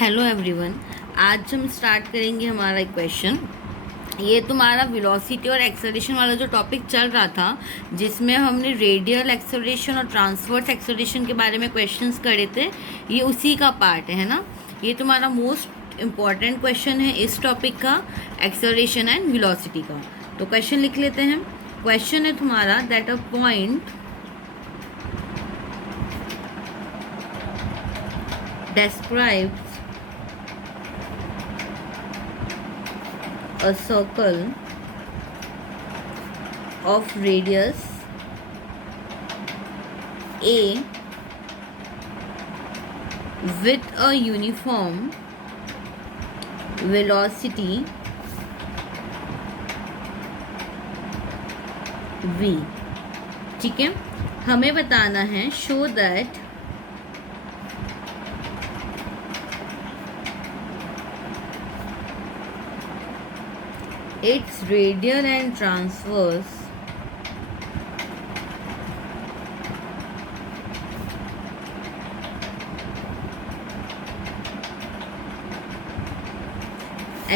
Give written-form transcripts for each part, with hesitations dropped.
Hello everyone. आज हम start करेंगे हमारा इक्वेशन। ये तुम्हारा वेलोसिटी और एक्सेलरेशन वाला जो टॉपिक चल रहा था, जिसमें हमने रेडियल एक्सेलरेशन और ट्रांसवर्स एक्सेलरेशन के बारे में क्वेश्चंस करे थे, ये उसी का पार्ट है ना। ये तुम्हारा मोस्ट इम्पॉर्टेंट क्वेश्चन है इस टॉपिक का, एक्सेलरेशन एंड वेलोसिटी का। तो क्वेश्चन लिख लेते हैं। क्वेश्चन है तुम्हारा that a point describes a circle of radius a with a uniform velocity v। ठीक है, हमें बताना है show that its radial and transverse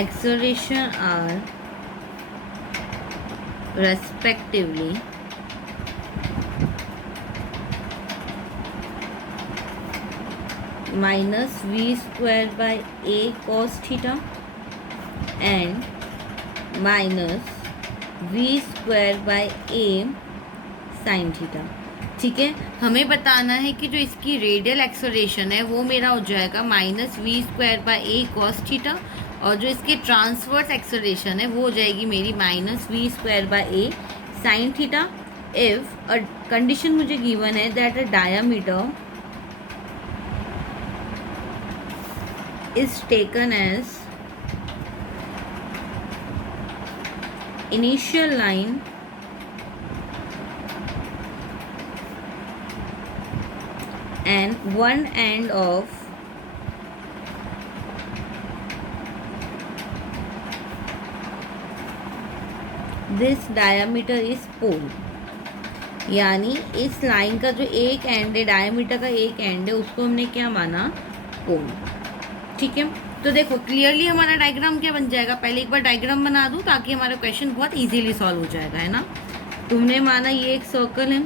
acceleration are respectively minus v square by a cos theta and minus v square by a sine theta. ठीक है, हमें बताना है कि जो इसकी रेडियल एक्सेलरेशन है वो मेरा हो जाएगा minus v square by a cos theta, और जो इसकी ट्रांसवर्स एक्सेलरेशन है वो हो जाएगी मेरी minus v square by a sine theta. If a condition मुझे गिवन है that a diameter is taken as initial line and one end of this diameter is pole। यानी इस लाइन का जो एक एंड है, डायमीटर का एक एंड है, उसको हमने क्या माना, पोल। ठीक है, तो देखो क्लियरली हमारा डायग्राम क्या बन जाएगा। पहले एक बार डायग्राम बना दूं ताकि हमारा क्वेश्चन बहुत इजीली सॉल्व हो जाएगा, है ना। तुमने माना ये एक सर्कल है,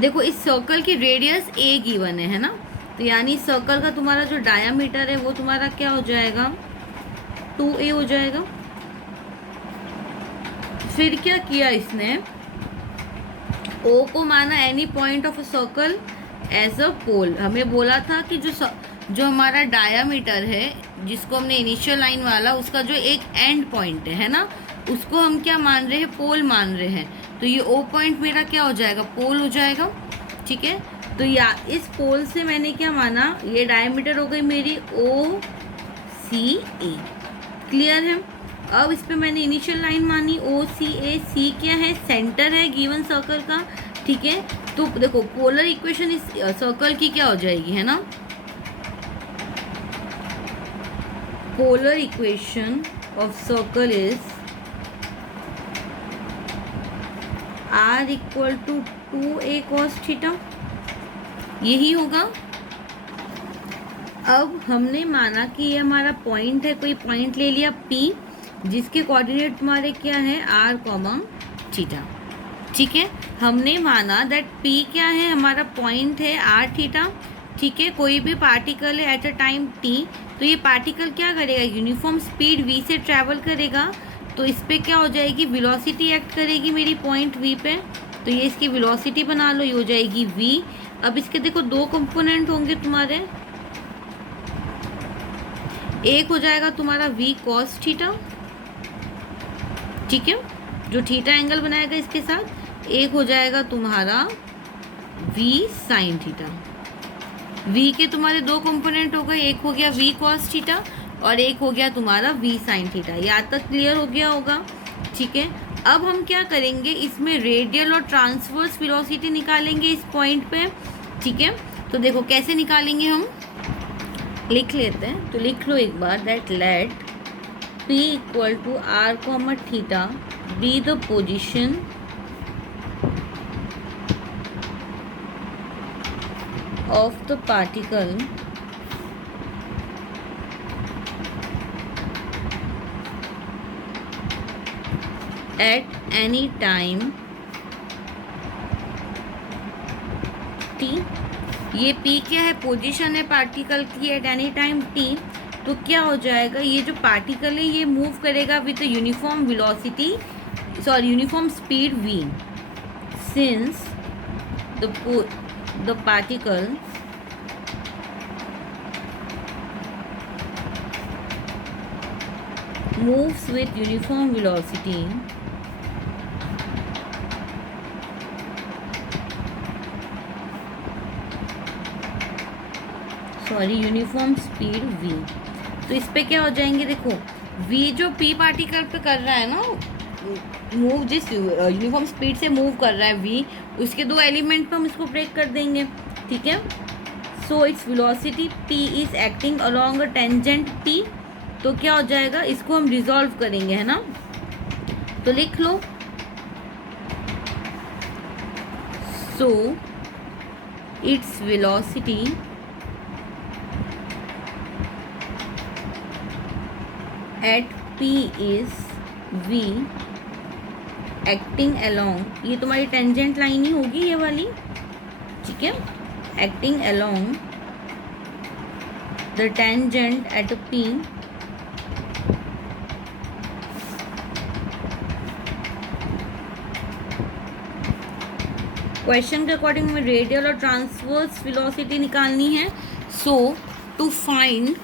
देखो इस सर्कल की रेडियस ए गिवन है ना। तो यानी सर्कल का तुम्हारा जो डायामीटर है वो तुम्हारा क्या हो जाएगा, 2a हो जाएगा। फिर क्या किया इसने, ओ को माना any point of a circle as a pole. हमें बोला था कि जो हमारा डायामीटर है, जिसको हमने इनिशियल लाइन वाला, उसका जो एक एंड पॉइंट है ना, उसको हम क्या मान रहे हैं, पोल मान रहे हैं। तो ये ओ पॉइंट मेरा क्या हो जाएगा, पोल हो जाएगा। ठीक है, तो या इस पोल से मैंने क्या माना, ये डायामीटर हो गई मेरी ओ सी ए। क्लियर है। अब इस पे मैंने इनिशियल लाइन मानी ओ सी ए। सी क्या है, सेंटर है गिवन सर्कल का। ठीक है, तो देखो पोलर इक्वेशन इस सर्कल की क्या हो जाएगी, है ना। Polar equation of circle is r equal to 2a cos थीटा, यही होगा। अब हमने माना कि ये हमारा पॉइंट है, कोई पॉइंट ले लिया P, जिसके कोऑर्डिनेट तुम्हारे क्या है, r कॉमा थीटा। ठीक है, हमने माना दैट P क्या है, हमारा पॉइंट है r थीटा। ठीक है, कोई भी पार्टिकल है एट अ टाइम t, तो ये पार्टिकल क्या करेगा, यूनिफॉर्म स्पीड v से ट्रैवल करेगा। तो इस पर क्या हो जाएगी, वेलोसिटी एक्ट करेगी मेरी पॉइंट v पे। तो ये इसकी वेलोसिटी बना लो, ये हो जाएगी v। अब इसके देखो दो कंपोनेंट होंगे तुम्हारे, एक हो जाएगा तुम्हारा v cos थीटा, ठीक है, जो थीटा एंगल बनाएगा इसके साथ। एक हो जाएगा तुम्हारा v sin थीटा। v के तुम्हारे दो कंपोनेंट हो गए, एक हो गया v cos थीटा और एक हो गया तुम्हारा v sin थीटा। यहाँ तक क्लियर हो गया होगा। ठीक है, अब हम क्या करेंगे, इसमें रेडियल और ट्रांसवर्स वेलोसिटी निकालेंगे इस पॉइंट पे। ठीक है, तो देखो कैसे निकालेंगे, हम लिख लेते हैं। तो लिख लो एक बार that let p equal to r comma theta be the position of the particle at any time T. ये पी क्या है, पोजीशन है पार्टिकल की एट एनी टाइम टी। तो क्या हो जाएगा, ये जो पार्टिकल है ये मूव करेगा with uniform velocity, sorry uniform speed v, since the particle moves with uniform velocity uniform speed v। तो इस पे क्या हो जाएंगे, देखो v जो p पार्टिकल पे कर रहा है ना मूव, जिस यूनिफॉर्म स्पीड से मूव कर रहा है v, उसके दो एलिमेंट पे हम इसको ब्रेक कर देंगे, ठीक है। सो it's velocity p is acting along a tangent t। तो क्या हो जाएगा, इसको हम रिजॉल्व करेंगे, है ना। तो लिख लो, so it's velocity at p is v acting along, ये तुम्हारी टेंजेंट लाइन ही होगी ये वाली, ठीक है, acting along the tangent at p question के अकॉर्डिंग हमें रेडियल और ट्रांसवर्स वेलोसिटी निकालनी है। सो टू फाइंड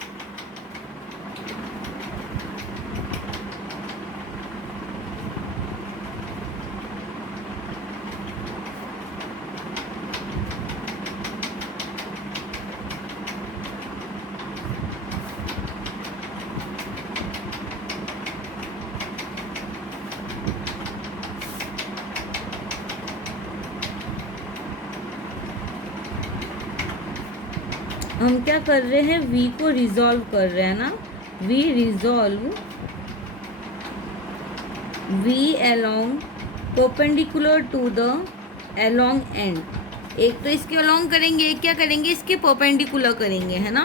हम क्या कर रहे हैं, v को रिजॉल्व कर रहे हैं ना, v resolve v along perpendicular to the along and. एक तो इसके अलोंग करेंगे, एक क्या करेंगे, इसके परपेंडिकुलर करेंगे, है ना,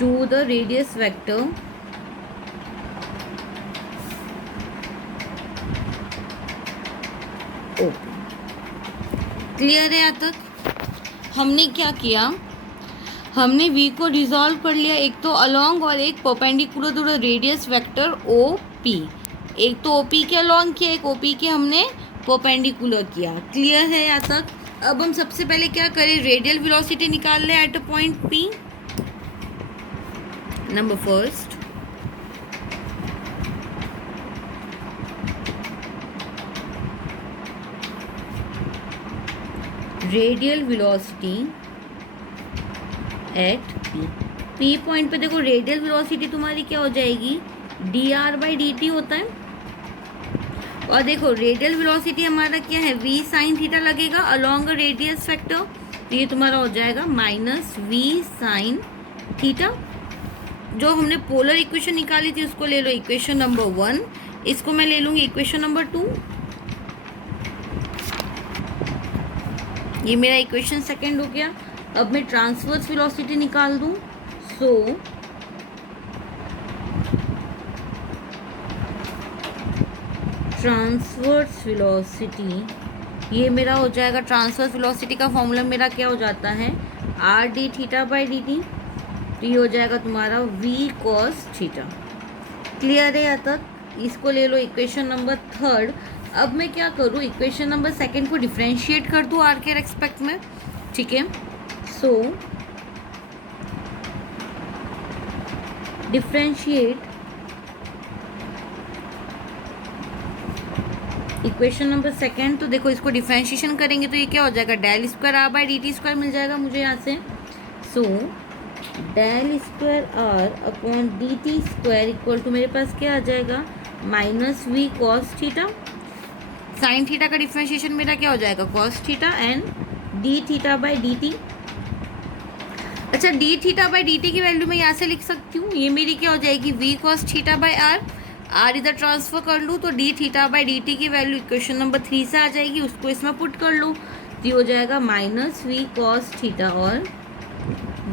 to the radius vector okay. Clear है यहाँ तक। हमने क्या किया, हमने v को रिजॉल्व कर लिया, एक तो अलोंग और एक perpendicular to the radius vector OP। एक तो OP के अलोंग किया, एक OP के हमने परपेंडिकुलर किया। क्लियर है यहाँ तक। अब हम सबसे पहले क्या करें, रेडियल वेलोसिटी निकाल लें eight a point P। Number first, radial velocity at p point पे देखो, रेडियल वेलोसिटी तुम्हारी क्या हो जाएगी, dr/dt होता है। और देखो रेडियल वेलोसिटी हमारा क्या है, v साइन थीटा लगेगा अलोंग अ रेडियस फैक्टर, तो ये तुम्हारा हो जाएगा माइनस v साइन थीटा। जो हमने पोलर इक्वेशन निकाली थी उसको ले लो इक्वेशन नंबर 1, इसको मैं ले लूँगी इक्वेशन नंबर 2। ये मेरा इक्वेशन सेकंड हो गया। अब मैं ट्रांसवर्स वेलोसिटी निकाल दूं। सो ट्रांसवर्स वेलोसिटी, ये मेरा हो जाएगा, ट्रांसवर्स वेलोसिटी का फॉर्मूला मेरा क्या हो जाता है, r/d(θ/dt)। तो ये हो जाएगा तुम्हारा v cos थीटा। क्लियर है यहाँ तक। इसको ले लो इक्वेशन नंबर 3। अब मैं क्या करूँ, इक्वेशन नंबर 2 को डिफ्रेंशिएट कर दूँ r के रेस्पेक्ट में, ठीक है। So differentiate equation number 2। तो देखो इसको डिफ्रेंशिएशन करेंगे तो ये क्या हो जाएगा, डेल स्क्वायर r/dt² मिल जाएगा मुझे यहाँ से। So del square r/dt² equal to मेरे पास क्या आ जाएगा, माइनस v cos थीटा। साइन थीटा का डिफ्रेंशिएशन मेरा क्या हो जाएगा, cos थीटा एंड dθ/dt। अच्छा, dθ/dt की वैल्यू मैं यहाँ से लिख सकती हूँ, ये मेरी क्या हो जाएगी, v cos θ/r। r इधर ट्रांसफर कर लूँ तो dθ/dt की वैल्यू इक्वेशन नंबर 3 से आ जाएगी, उसको इसमें पुट कर लूँ तो ये हो जाएगा माइनस v cos थीटा और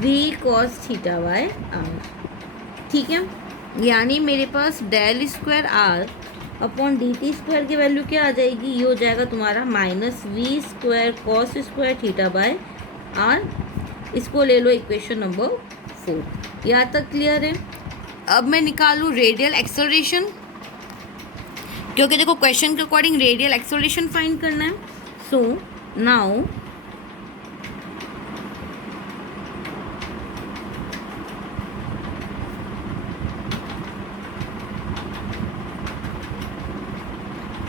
v cos θ/r। ठीक है। यानी मेरे पास del square r upon d t square की वैल्यू क्या आ जाएगी, ये हो जाएगा तुम्हारा minus v square cos square theta by r. इसको ले लो इक्वेशन नंबर 4। यहाँ तक क्लियर है। अब मैं निकालूँ रेडियल एक्सेलरेशन, क्योंकि देखो क्वेश्चन के अकॉर्डिंग रेडियल एक्सेलरेशन फाइंड करना है। So now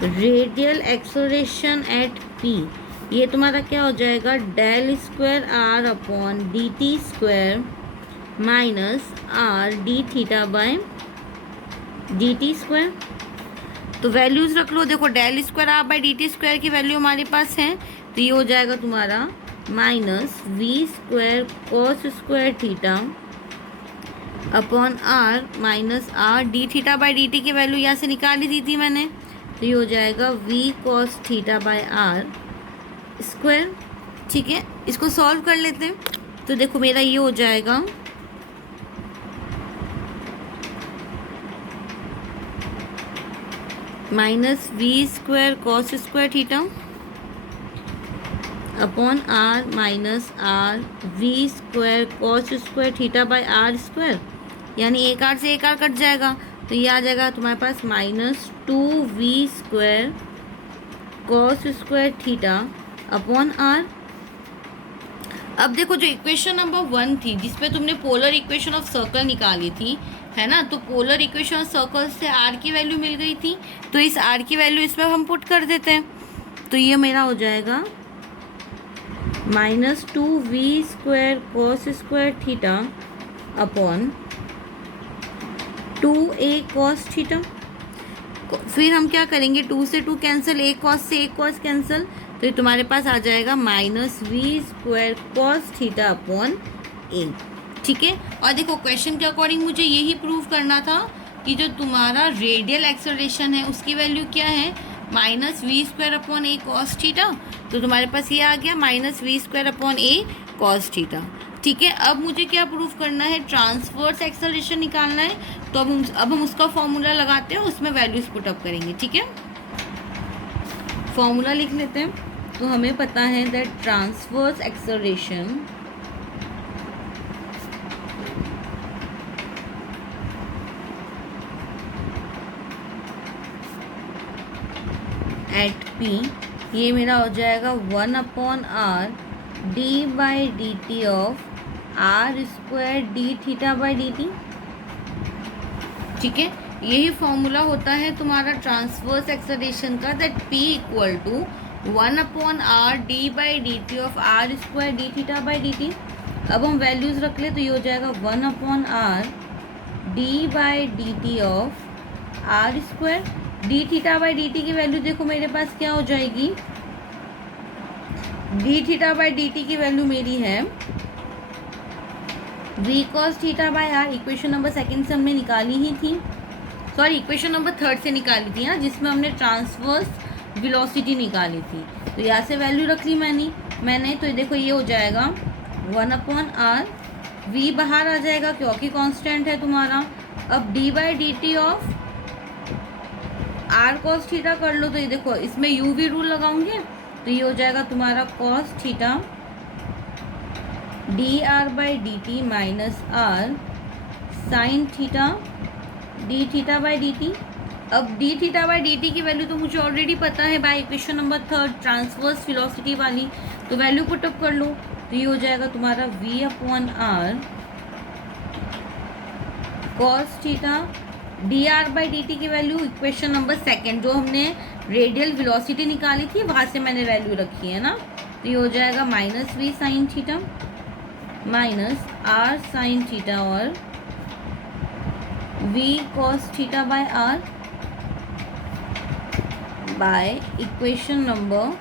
radial acceleration at P, ये तुम्हारा क्या हो जाएगा, del square r upon d t square minus r d theta by d t square. तो वैल्यूज़ रख लो। देखो del square r by d t square की वैल्यू हमारे पास है, तो ये हो जाएगा तुम्हारा minus v square cos square theta upon r minus r d theta by d t की वैल्यू यहाँ से निकाल ही दी थी मैंने, तो ये हो जाएगा v cos theta by r square. ठीक है, इसको सॉल्व कर लेते हैं। तो देखो मेरा ये हो जाएगा minus v square cos square theta upon r minus r v square cos square theta by r square, यानी एक आर से एक आर कट जाएगा, तो ये आ जाएगा तुम्हारे पास minus two v square cos square theta upon r. अब देखो जो इक्वेशन नंबर 1 थी जिसपे तुमने पोलर इक्वेशन ऑफ सर्कल निकाली थी, है ना, तो पोलर इक्वेशन ऑफ सर्कल से आर की वैल्यू मिल गई थी, तो इस आर की वैल्यू इसमें हम पुट कर देते हैं। तो ये मेरा हो जाएगा minus two v square cos square theta upon two a cos theta. फिर हम क्या करेंगे, 2 से 2 कैंसिल, एक कॉस से एक कॉस कैंसिल, तो ये तुम्हारे पास आ जाएगा minus v square cos theta upon a. ठीक है, और देखो क्वेश्चन के अकॉर्डिंग मुझे यही प्रूव करना था कि जो तुम्हारा रेडियल एक्सेलरेशन है उसकी वैल्यू क्या है, minus v square upon a cos theta. तो तुम्हारे पास ये आ गया minus v square upon a cos theta. ठीक है, अब मुझे क्या प्रूव करना है, ट्रांसवर्स एक्सेलरेशन निकालना है। तो अब हम उसका फॉर्मूला लगाते हैं, उसमें वैल्यूज पुट अप करेंगे। ठीक है, फॉर्मूला लिख लेते हैं। तो हमें पता है that transverse acceleration at P, ये मेरा हो जाएगा 1 upon r d by d t of r square d theta by d t. ठीक है, यही फॉर्मूला होता है तुम्हारा ट्रांसवर्स एक्सेलरेशन का, that P equal to 1 upon r d by d t of r square d theta by d t. अब हम values रख ले, तो ये हो जाएगा 1 upon r d by d t of r square d theta by d t की value देखो मेरे पास क्या हो जाएगी, d theta by d t की वैल्यू मेरी है v cos theta by r. Equation number 2 से हमने निकाली ही थी, सॉरी इक्वेशन नंबर 3 से निकाली थी ना, जिसमें हमने ट्रांसवर्स वेलोसिटी निकाली थी। तो यहाँ से वैल्यू रख ली मैंने तो देखो ये हो जाएगा 1 अपॉन आर, वी बाहर आ जाएगा क्योंकि कांस्टेंट है तुम्हारा। अब d by d t of r cos theta कर लो, तो ये देखो इसमें यू वी रूल लगाऊंगे, तो ये हो जाएगा तुम्हारा cos theta d r by d t minus r sine theta d theta by d t. अब d theta by d t की वैल्यू तो मुझे ऑलरेडी पता है by equation number 3 transverse velocity वाली, तो वैल्यू पुट अप कर लो, तो ये हो जाएगा तुम्हारा v upon r cos theta d r by d t की वैल्यू इक्वेशन नंबर 2 जो हमने रेडियल वेलोसिटी निकाली थी वहाँ से मैंने वैल्यू रखी है ना, तो ये हो जाएगा minus v sine theta minus r sine theta और v cos theta by r by equation number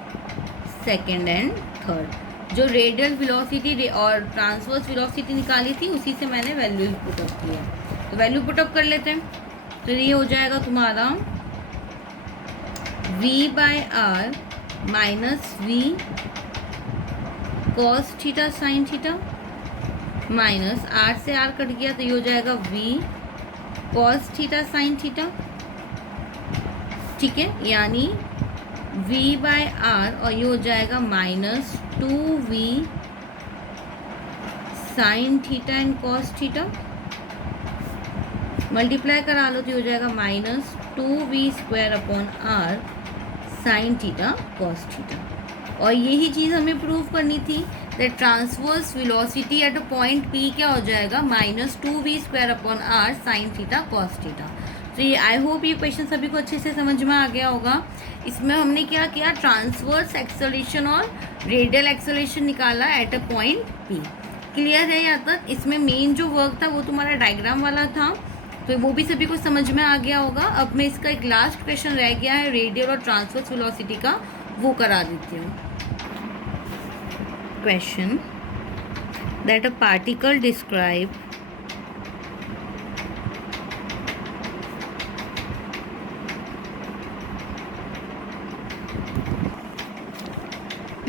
2 and 3। जो रेडियल वेलोसिटी और ट्रांसवर्स वेलोसिटी निकाली थी उसी से मैंने वैल्यू पुट अप किया, तो वैल्यू पुट अप कर लेते हैं। तो ये हो जाएगा तुम्हारा v by r minus v cos theta sine theta minus r से आर कट गया, तो ये हो जाएगा v cos theta sine theta, ठीक है, यानी v बाय आर, और ये हो जाएगा -2v sine theta and cos theta, multiply करा लो तो हो जाएगा -2v² upon r sine theta cos theta. और यही चीज़ हमें प्रूव करनी थी that transverse velocity at a point P क्या हो जाएगा -2v² upon r sine theta cos theta. तो ये आई होप ये क्वेश्चन सभी को अच्छे से समझ में आ गया होगा। इसमें हमने क्या किया, ट्रांसवर्स एक्सेलरेशन और रेडियल एक्सेलरेशन निकाला eight a point P। Clear है यहाँ तक? इसमें मेन जो वर्क था वो तुम्हारा डायग्राम वाला था, तो वो भी सभी को समझ में आ गया होगा। अब मैं इसका एक लास्ट क्वेश्चन रह गया है रेडियल और ट्रांसवर्स वेलोसिटी का, वो करा देती हूँ। Question that a particle describe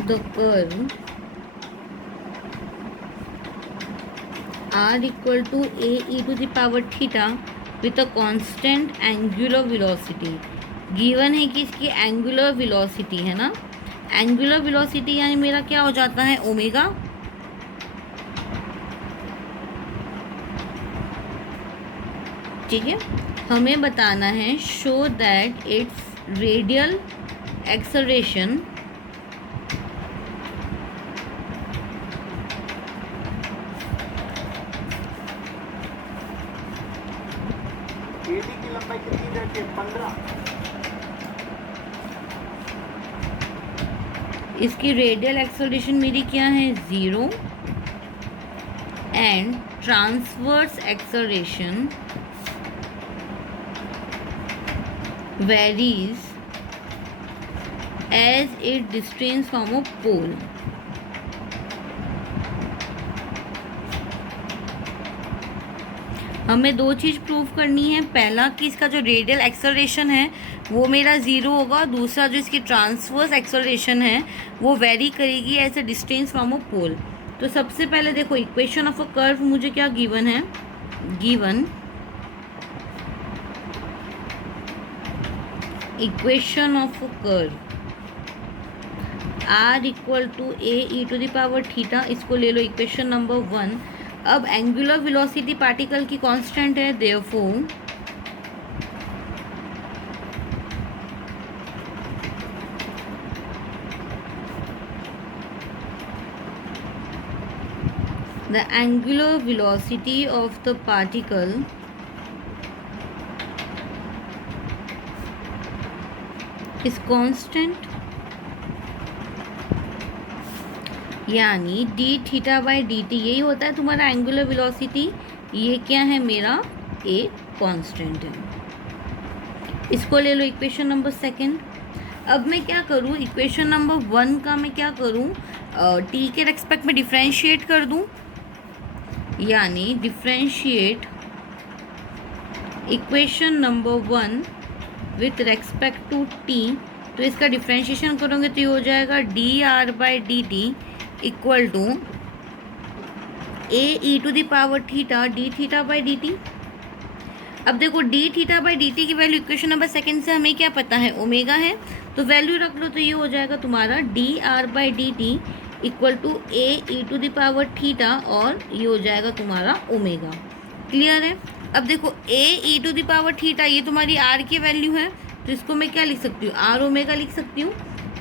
the curve r equal to a e to the power theta with a constant angular velocity। Given है कि इसकी एंगुलर वेलोसिटी है ना, एंगुलर वेलोसिटी यानी मेरा क्या हो जाता है ओमेगा, ठीक है। हमें बताना है show that it's radial acceleration की लंबाई कितनी रहती है? 15। इसकी रेडियल एक्सेलरेशन मेरी क्या है 0 and transverse acceleration varies as it distance from a pole. हमें दो चीज़ प्रूव करनी है, पहला कि इसका जो रेडियल एक्सेलरेशन है वो मेरा 0 होगा, दूसरा जो इसकी ट्रांसवर्स एक्सेलरेशन है वो वेरी करेगी as a distance from a pole. तो सबसे पहले देखो इक्वेशन ऑफ अ कर्व मुझे क्या गिवन है, given equation of a curve r equal to a e to the power theta, इसको ले लो इक्वेशन नंबर 1। अब एंगुलर वेलोसिटी पार्टिकल की कांस्टेंट है, therefore the angular velocity of the particle is constant, यानी d theta by d t यही होता है तुम्हारा एंगुलर वेलोसिटी। ये क्या है मेरा ए कांस्टेंट है, इसको ले लो इक्वेशन नंबर 2। अब मैं क्या करूँ, इक्वेशन नंबर 1 का मैं क्या करूँ, टी के रेस्पेक्ट में डिफ्रेंशिएट कर दूँ, यानी differentiate equation number 1 with respect to t. तो इसका डिफ्रेंशिएशन करोगे तो ये हो जाएगा d r by d t equal to a e to the power theta d theta by d t. अब देखो d theta by d t की वैल्यू इक्वेशन नंबर 2 से हमें क्या पता है ओमेगा है, तो वैल्यू रख लो तो ये हो जाएगा तुम्हारा d r by d t equal to a e to the power theta, और ये हो जाएगा तुम्हारा ओमेगा। क्लियर है? अब देखो ए e to the power theta ये तुम्हारी आर की वैल्यू है, तो इसको मैं क्या लिख सकती हूँ, आर ओमेगा लिख सकती हूँ,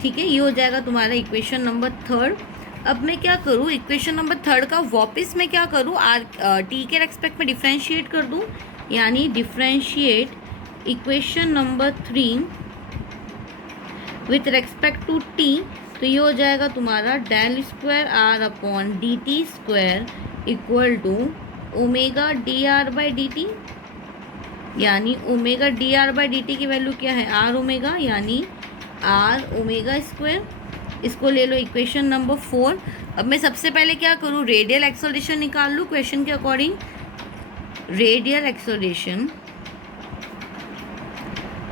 ठीक है। ये हो जाएगा तुम्हारा इक्वेशन नंबर 3। अब मैं क्या करूँ, इक्वेशन नंबर 3 का वापस मैं क्या करूँ, आर टी के रेस्पेक्ट में डिफ्रेंशिएट कर दूँ, यानी differentiate equation number 3 with respect to t. तो ये हो जाएगा तुम्हारा del square r upon d t square equal to omega d r by d t, यानी omega d r by d t की वैल्यू क्या है आर ओमेगा, यानी आर ओमेगा स्क्वायर। इसको ले लो इक्वेशन नंबर 4। अब मैं सबसे पहले क्या करूँ, रेडियल एक्सेलरेशन निकाल लूँ क्वेश्चन के अकॉर्डिंग। रेडियल एक्सेलरेशन,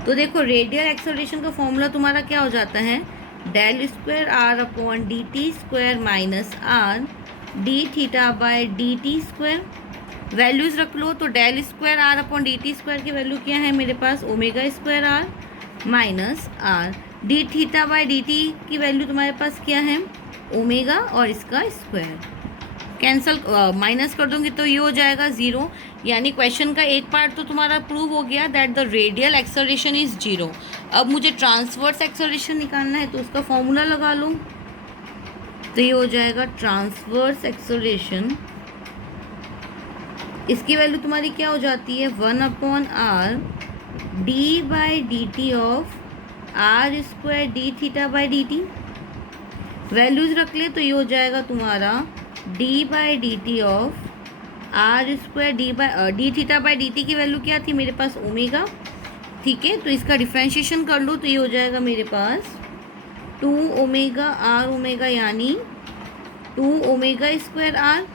तो देखो रेडियल एक्सेलरेशन का फॉर्मूला तुम्हारा क्या हो जाता है, del square r upon d t square minus r d theta by d t square. Values रख लो, तो del square r upon d t square की वैल्यू क्या है मेरे पास, omega square r minus r, d theta by d t की value तुम्हारे पास क्या है, ओमेगा और इसका स्क्वायर, कैंसल माइनस कर दूंगी तो ये हो जाएगा 0। यानी क्वेश्चन का एक पार्ट तो तुम्हारा प्रूव हो गया that the radial acceleration is 0। अब मुझे ट्रांसवर्स एक्सेलरेशन निकालना है, तो उसका फॉर्मूला लगा लूँ, तो ये हो जाएगा ट्रांसवर्स एक्सेलरेशन, इसकी वैल्यू तुम्हारी क्या हो जाती है, 1/r d by d t of r square d theta by d t. Values रख ले तो ये हो जाएगा तुम्हारा d by d t of r square d theta by d t की वैल्यू क्या थी मेरे पास, ओमेगा। ठीक है, तो इसका डिफ्रेंशिएशन कर लो तो ये हो जाएगा मेरे पास 2 ओमेगा आर ओमेगा, यानी 2 ओमेगा स्क्वायर आर।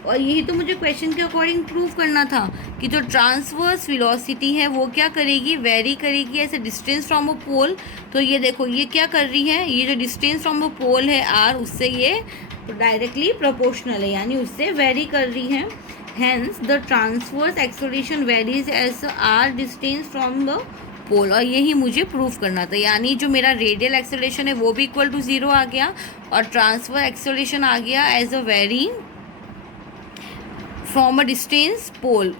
और यही तो मुझे क्वेश्चन के अकॉर्डिंग प्रूव करना था कि जो ट्रांसवर्स वेलोसिटी है वो क्या करेगी, वेरी करेगी ऐसे डिस्टेंस फ्रॉम अ पोल। तो ये देखो ये क्या कर रही है, ये जो डिस्टेंस फ्रॉम अ पोल है आर, उससे ये डायरेक्टली प्रोपोर्शनल है, यानी उससे वेरी कर रही है। Hence the transverse acceleration varies as r distance from the pole. और यही मुझे प्रूव करना था, यानी जो मेरा रेडियल एक्सेलरेशन है वो भी इक्वल टू 0 आ गया और ट्रांसफर एक्सेलरेशन आ गया as a vary from a distance pole,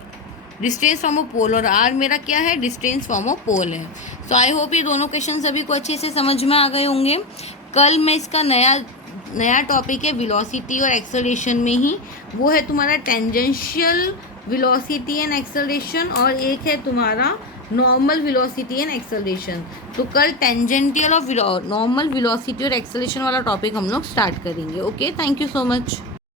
distance from a pole, और आर मेरा क्या है, डिस्टेंस फ्रॉम अ पोल है। सो आई होप ये दोनों क्वेश्चन सभी को अच्छे से समझ में आ गए होंगे। कल मैं इसका नया टॉपिक है वेलोसिटी और एक्सेलरेशन में ही, वो है तुम्हारा टेंजेंशियल वेलोसिटी एंड एक्सेलरेशन, और एक है तुम्हारा नॉर्मल वेलोसिटी एंड एक्सेलरेशन। तो कल टेंजेंटियल और नॉर्मल वेलोसिटी और एक्सेलरेशन वाला टॉपिक हम लोग स्टार्ट करेंगे। Okay, thank you so much.